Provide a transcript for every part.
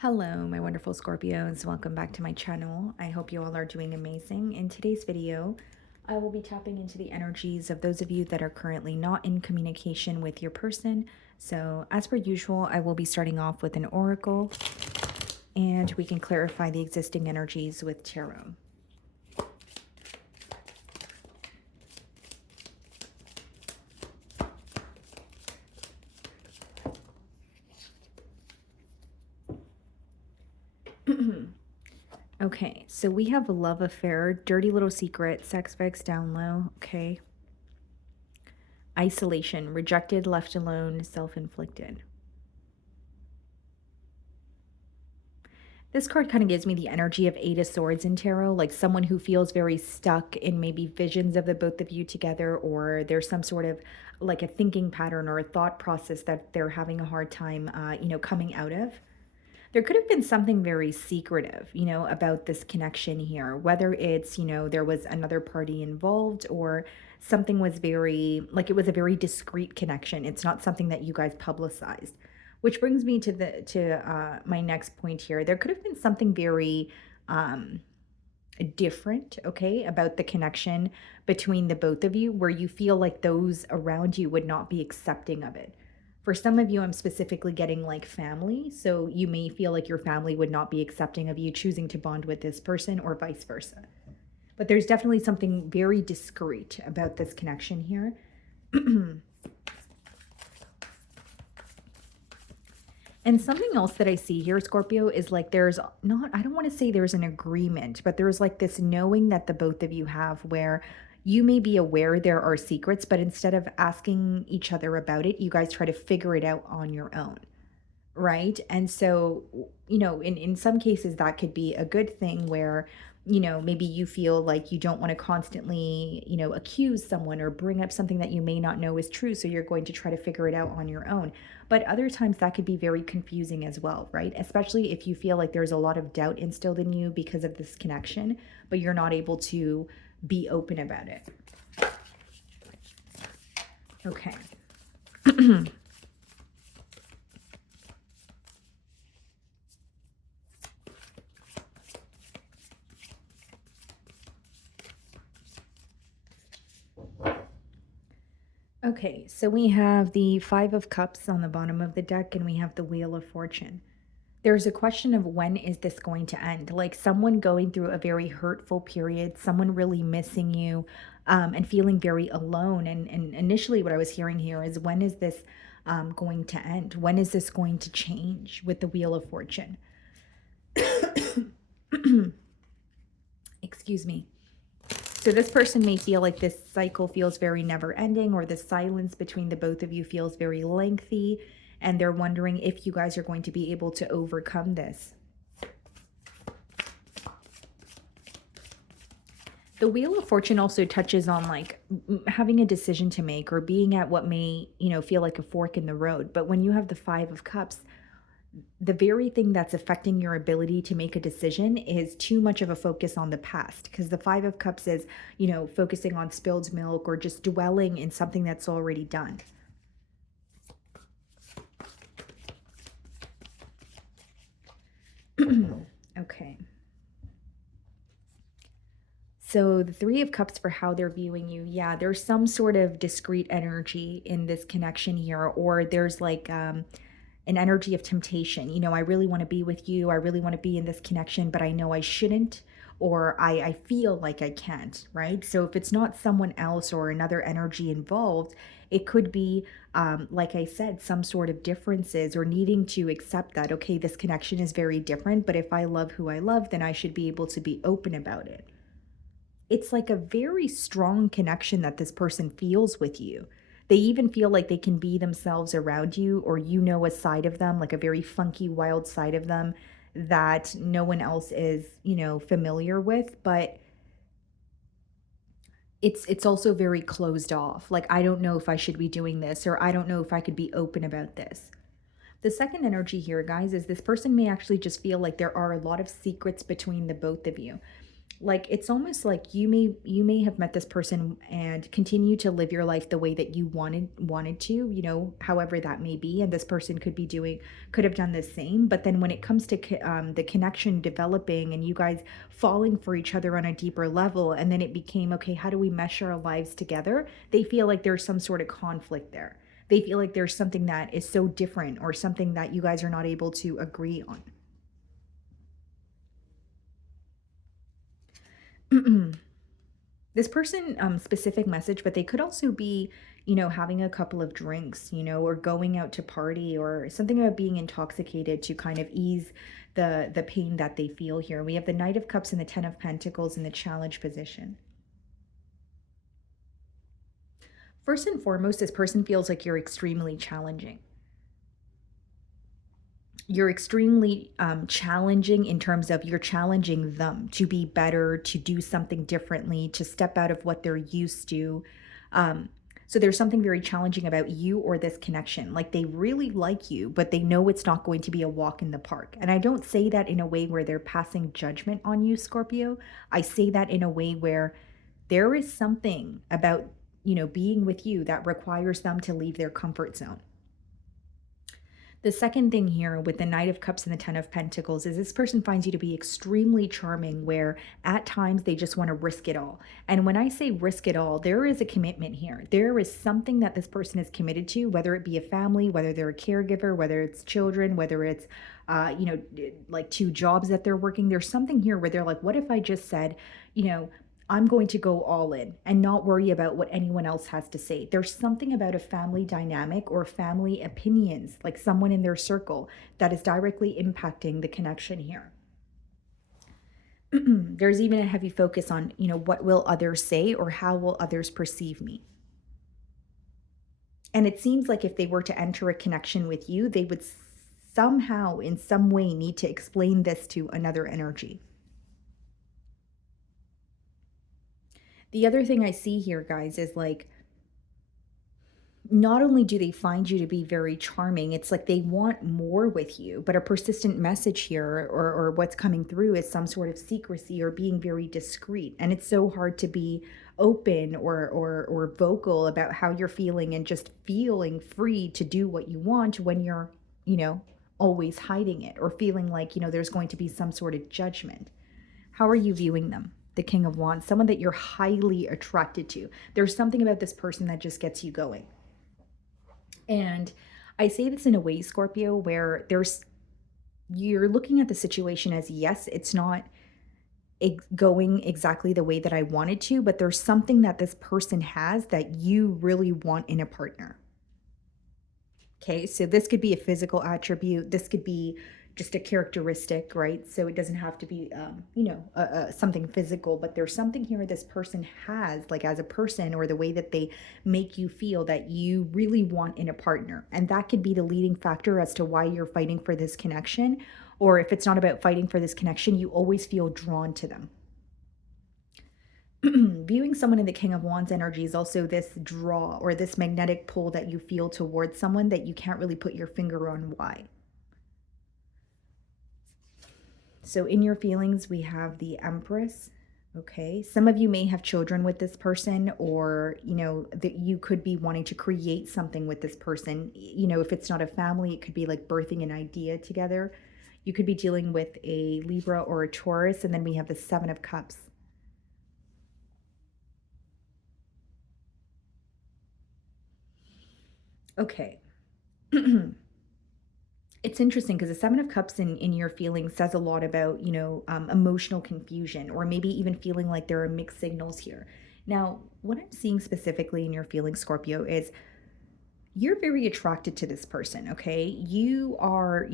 Hello, my wonderful Scorpios. Welcome back to my channel. I hope you all are doing amazing. In today's video, I will be tapping into the energies of those of you that are currently not in communication with your person. So, as per usual, I will be starting off with an oracle and we can clarify the existing energies with tarot. Okay, so we have a love affair, dirty little secret, sex vex down low, okay. Isolation, rejected, left alone, self-inflicted. This card kind of gives me the energy of Eight of Swords in tarot, like someone who feels very stuck in maybe visions of the both of you together, or there's some sort of like a thinking pattern or a thought process that they're having a hard time, coming out of. There could have been something very secretive, about this connection here, whether it's, there was another party involved or something was very, like it was a very discreet connection. It's not something that you guys publicized. Which brings me to my next point here. There could have been something very different, okay, about the connection between the both of you where you feel like those around you would not be accepting of it. For some of you, I'm specifically getting like family. So you may feel like your family would not be accepting of you choosing to bond with this person or vice versa. But there's definitely something very discreet about this connection here. And something else that I see here, Scorpio, is like there's not, I don't want to say there's an agreement, but there's like this knowing that the both of you have where you may be aware there are secrets, but instead of asking each other about it, you guys try to figure it out on your own. Right. And so, in some cases, that could be a good thing where, maybe you feel like you don't want to constantly, accuse someone or bring up something that you may not know is true. So you're going to try to figure it out on your own. But other times that could be very confusing as well, right? Especially if you feel like there's a lot of doubt instilled in you because of this connection, but you're not able to be open about it. Okay. Okay, so we have the Five of Cups on the bottom of the deck, and we have the Wheel of Fortune. There's a question of when is this going to end? Like someone going through a very hurtful period, someone really missing you, and feeling very alone. And initially, what I was hearing here is when is this going to end? When is this going to change with the Wheel of Fortune? Excuse me. So this person may feel like this cycle feels very never ending, or the silence between the both of you feels very lengthy, and they're wondering if you guys are going to be able to overcome this. The Wheel of Fortune also touches on like having a decision to make or being at what may, feel like a fork in the road. But when you have the Five of Cups, the very thing that's affecting your ability to make a decision is too much of a focus on the past, because the Five of Cups is, focusing on spilled milk or just dwelling in something that's already done. Okay. So the Three of Cups for how they're viewing you. Yeah, there's some sort of discrete energy in this connection here, or there's like an energy of temptation. I really want to be with you. I really want to be in this connection, but I know I shouldn't, or I feel like I can't, right? So if it's not someone else or another energy involved, it could be, like I said, some sort of differences or needing to accept that, okay, this connection is very different, but if I love who I love, then I should be able to be open about it. It's like a very strong connection that this person feels with you. They even feel like they can be themselves around you, or a side of them, like a very funky, wild side of them that no one else is, familiar with, but it's also very closed off. Like, I don't know if I should be doing this, or I don't know if I could be open about this. The second energy here, guys, is this person may actually just feel like there are a lot of secrets between the both of you. Like, it's almost like you may have met this person and continue to live your life the way that you wanted to, however that may be, and this person could have done the same. But then when it comes to the connection developing and you guys falling for each other on a deeper level, and then it became, okay, how do we mesh our lives together? They feel like there's some sort of conflict there. They feel like there's something that is so different, or something that you guys are not able to agree on. This person, specific message, but they could also be, having a couple of drinks, or going out to party, or something about being intoxicated to kind of ease the pain that they feel here. We have the Knight of Cups and the Ten of Pentacles in the challenge position. First and foremost, this person feels like you're extremely challenging. You're extremely challenging in terms of you're challenging them to be better, to do something differently, to step out of what they're used to. Um, so there's something very challenging about you or this connection. Like, they really like you, but they know it's not going to be a walk in the park. And I don't say that in a way where they're passing judgment on you, Scorpio. I say that in a way where there is something about, being with you that requires them to leave their comfort zone. The second thing here with the Knight of Cups and the Ten of Pentacles is this person finds you to be extremely charming, where at times they just want to risk it all. And when I say risk it all, there is a commitment here. There is something that this person is committed to, whether it be a family, whether they're a caregiver, whether it's children, whether it's, like two jobs that they're working. There's something here where they're like, what if I just said, I'm going to go all in and not worry about what anyone else has to say. There's something about a family dynamic or family opinions, like someone in their circle, that is directly impacting the connection here. There's even a heavy focus on, what will others say, or how will others perceive me? And it seems like if they were to enter a connection with you, they would somehow, in some way, need to explain this to another energy. The other thing I see here, guys, is like, not only do they find you to be very charming, it's like they want more with you, but a persistent message here, or what's coming through, is some sort of secrecy or being very discreet. And it's so hard to be open or vocal about how you're feeling and just feeling free to do what you want when you're, you know, always hiding it, or feeling like, there's going to be some sort of judgment. How are you viewing them? The King of Wands, someone that you're highly attracted to. There's something about this person that just gets you going. And I say this in a way, Scorpio, where you're looking at the situation as, yes, it's not going exactly the way that I wanted to, but there's something that this person has that you really want in a partner. Okay, so this could be a physical attribute. This could be just a characteristic, right? So it doesn't have to be, something physical, but there's something here this person has, like as a person, or the way that they make you feel, that you really want in a partner. And that could be the leading factor as to why you're fighting for this connection. Or if it's not about fighting for this connection, you always feel drawn to them. Viewing someone in the King of Wands energy is also this draw, or this magnetic pull that you feel towards someone that you can't really put your finger on why. So in your feelings, we have the Empress. Okay, some of you may have children with this person, or, that you could be wanting to create something with this person. If it's not a family, it could be like birthing an idea together. You could be dealing with a Libra or a Taurus. And then we have the Seven of Cups. Okay. It's interesting because the Seven of Cups in your feelings says a lot about, emotional confusion, or maybe even feeling like there are mixed signals here. Now, what I'm seeing specifically in your feelings, Scorpio, is you're very attracted to this person, okay? You are,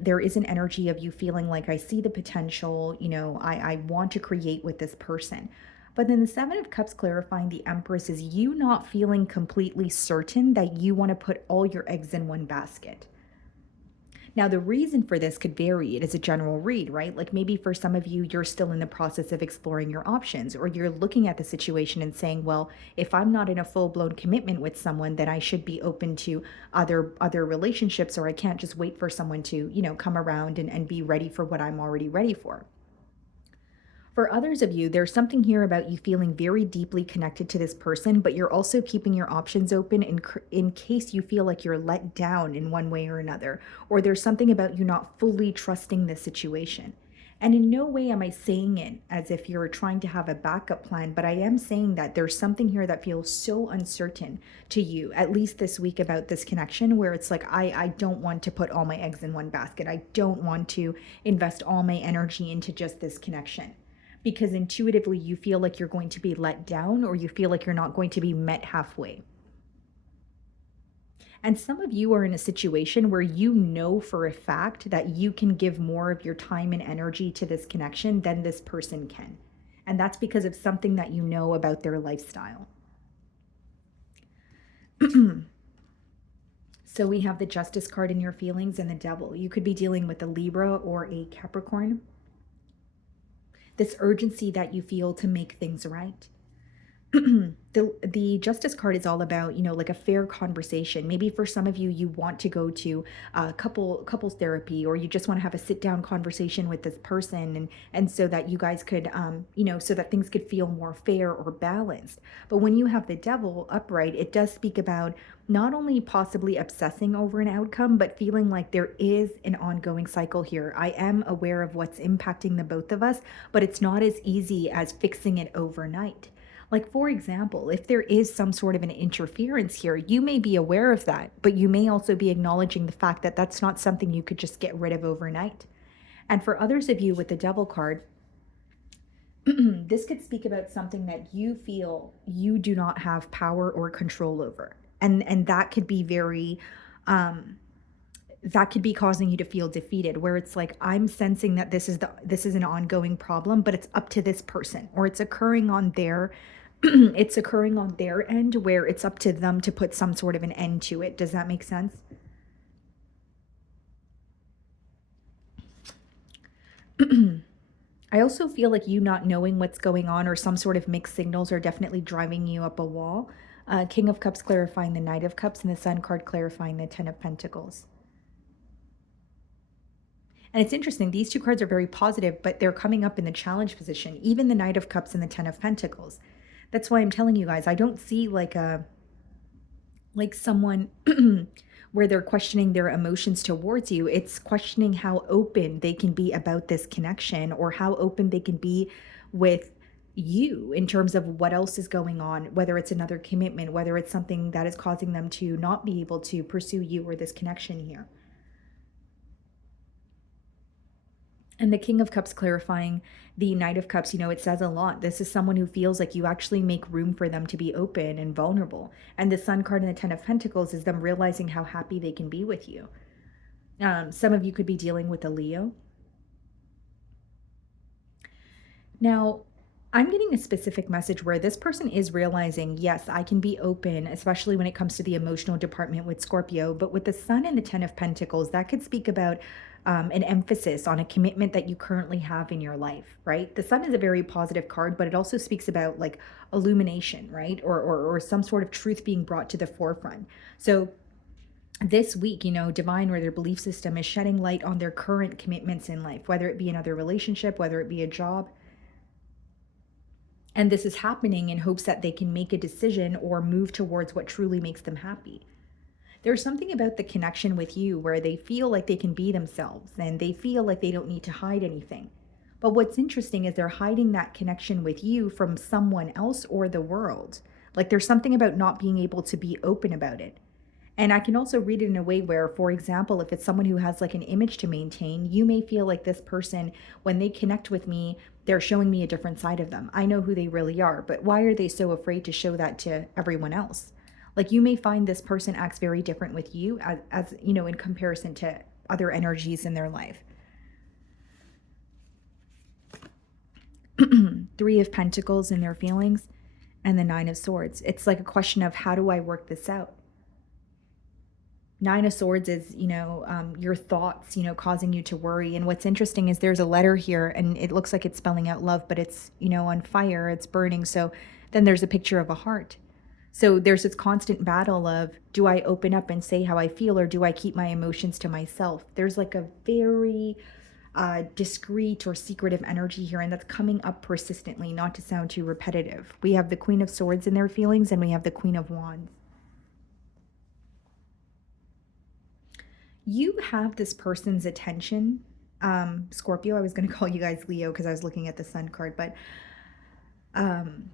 there is an energy of you feeling like, I see the potential, I want to create with this person. But then the Seven of Cups clarifying the Empress is you not feeling completely certain that you want to put all your eggs in one basket. Now, the reason for this could vary. It is a general read, right? Like, maybe for some of you, you're still in the process of exploring your options, or you're looking at the situation and saying, well, if I'm not in a full-blown commitment with someone, then I should be open to other relationships, or I can't just wait for someone to, come around and be ready for what I'm already ready for. For others of you, there's something here about you feeling very deeply connected to this person, but you're also keeping your options open in case you feel like you're let down in one way or another, or there's something about you not fully trusting the situation. And in no way am I saying it as if you're trying to have a backup plan, but I am saying that there's something here that feels so uncertain to you, at least this week, about this connection, where it's like, I don't want to put all my eggs in one basket. I don't want to invest all my energy into just this connection because intuitively you feel like you're going to be let down or you feel like you're not going to be met halfway. And some of you are in a situation where you know for a fact that you can give more of your time and energy to this connection than this person can. And that's because of something that you know about their lifestyle. So we have the Justice card in your feelings and the Devil. You could be dealing with a Libra or a Capricorn. This urgency that you feel to make things right. The Justice card is all about, like a fair conversation. Maybe for some of you, you want to go to couples therapy, or you just want to have a sit down conversation with this person, and so that you guys could, so that things could feel more fair or balanced. But when you have the Devil upright, it does speak about not only possibly obsessing over an outcome, but feeling like there is an ongoing cycle here. I am aware of what's impacting the both of us, but it's not as easy as fixing it overnight. Like, for example, if there is some sort of an interference here, you may be aware of that, but you may also be acknowledging the fact that that's not something you could just get rid of overnight. And for others of you with the Devil card, this could speak about something that you feel you do not have power or control over. And that could be very that could be causing you to feel defeated, where it's like, I'm sensing that this is an ongoing problem, but it's up to this person, or it's occurring on their it's occurring on their end, where it's up to them to put some sort of an end to it. Does that make sense? I also feel like you not knowing what's going on, or some sort of mixed signals, are definitely driving you up a wall. King of Cups clarifying the Knight of Cups, and the Sun card clarifying the Ten of Pentacles. And it's interesting, these two cards are very positive, but they're coming up in the challenge position, even the Knight of Cups and the Ten of Pentacles. That's why I'm telling you guys, I don't see like someone where they're questioning their emotions towards you. It's questioning how open they can be about this connection, or how open they can be with you in terms of what else is going on, whether it's another commitment, whether it's something that is causing them to not be able to pursue you or this connection here. And the King of Cups clarifying the Knight of Cups, it says a lot. This is someone who feels like you actually make room for them to be open and vulnerable. And the Sun card and the Ten of Pentacles is them realizing how happy they can be with you. Some of you could be dealing with a Leo. Now, I'm getting a specific message where this person is realizing, yes, I can be open, especially when it comes to the emotional department with Scorpio. But with the Sun and the Ten of Pentacles, that could speak about an emphasis on a commitment that you currently have in your life, right? The Sun is a very positive card, but it also speaks about like illumination, right? Or some sort of truth being brought to the forefront. So this week, divine or their belief system is shedding light on their current commitments in life, whether it be another relationship, whether it be a job. And this is happening in hopes that they can make a decision or move towards what truly makes them happy. There's something about the connection with you where they feel like they can be themselves and they feel like they don't need to hide anything. But what's interesting is they're hiding that connection with you from someone else or the world. Like, there's something about not being able to be open about it. And I can also read it in a way where, for example, if it's someone who has like an image to maintain, you may feel like this person, when they connect with me, they're showing me a different side of them. I know who they really are, but why are they so afraid to show that to everyone else? Like, you may find this person acts very different with you as in comparison to other energies in their life. Three of Pentacles in their feelings, and the Nine of Swords. It's like a question of, how do I work this out? Nine of Swords is, your thoughts, causing you to worry. And what's interesting is there's a letter here, and it looks like it's spelling out love, but it's, on fire, it's burning. So then there's a picture of a heart. So there's this constant battle of, do I open up and say how I feel, or do I keep my emotions to myself? There's like a very discreet or secretive energy here, and that's coming up persistently, not to sound too repetitive. We have the Queen of Swords in their feelings, and we have the Queen of Wands. You have this person's attention, Scorpio. I was going to call you guys Leo because I was looking at the Sun card, but um,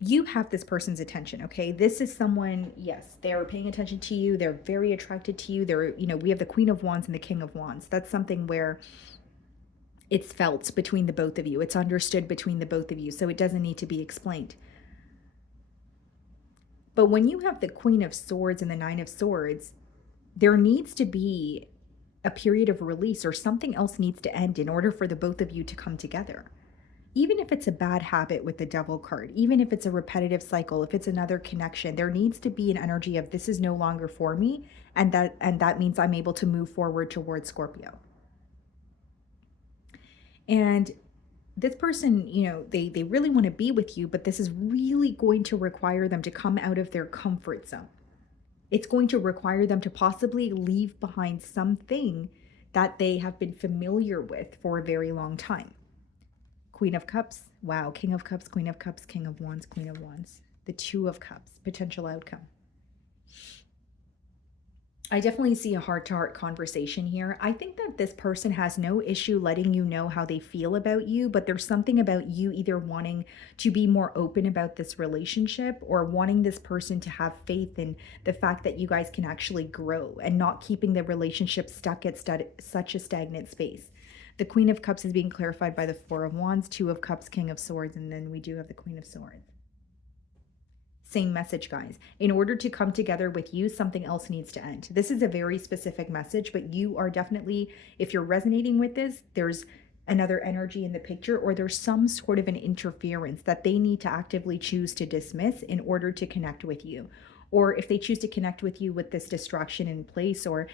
you have this person's attention, okay? This is someone, yes, they're paying attention to you. They're very attracted to you. They're, we have the Queen of Wands and the King of Wands. That's something where it's felt between the both of you. It's understood between the both of you, so it doesn't need to be explained. But when you have the Queen of Swords and the Nine of Swords, there needs to be a period of release, or something else needs to end in order for the both of you to come together. Even if it's a bad habit with the Devil card, even if it's a repetitive cycle, if it's another connection, there needs to be an energy of this is no longer for me, and that means I'm able to move forward towards Scorpio. And this person, they really want to be with you, but this is really going to require them to come out of their comfort zone. It's going to require them to possibly leave behind something that they have been familiar with for a very long time. Queen of Cups, wow, King of Cups, Queen of Cups, King of Wands, Queen of Wands. The Two of Cups, potential outcome. I definitely see a heart-to-heart conversation here. I think that this person has no issue letting you know how they feel about you, but there's something about you either wanting to be more open about this relationship or wanting this person to have faith in the fact that you guys can actually grow and not keeping the relationship stuck at such a stagnant space. The Queen of Cups is being clarified by the Four of Wands, Two of Cups, King of Swords, and then we do have the Queen of Swords. Same message, guys. In order to come together with you, something else needs to end. This is a very specific message, but you are definitely, if you're resonating with this, there's another energy in the picture, or there's some sort of an interference that they need to actively choose to dismiss in order to connect with you. Or if they choose to connect with you with this distraction in place or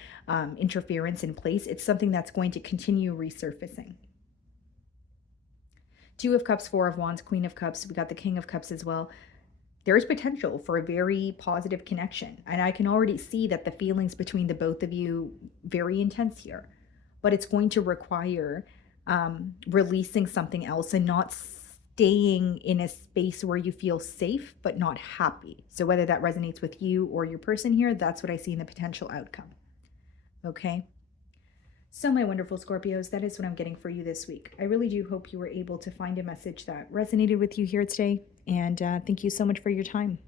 interference in place, it's something that's going to continue resurfacing. Two of Cups, Four of Wands, Queen of Cups. We got the King of Cups as well. There's potential for a very positive connection. And I can already see that the feelings between the both of you very intense here. But it's going to require releasing something else and not staying in a space where you feel safe but not happy. So whether that resonates with you or your person here, that's what I see in the potential outcome. Okay? So my wonderful Scorpios, that is what I'm getting for you this week. I really do hope you were able to find a message that resonated with you here today. And thank you so much for your time.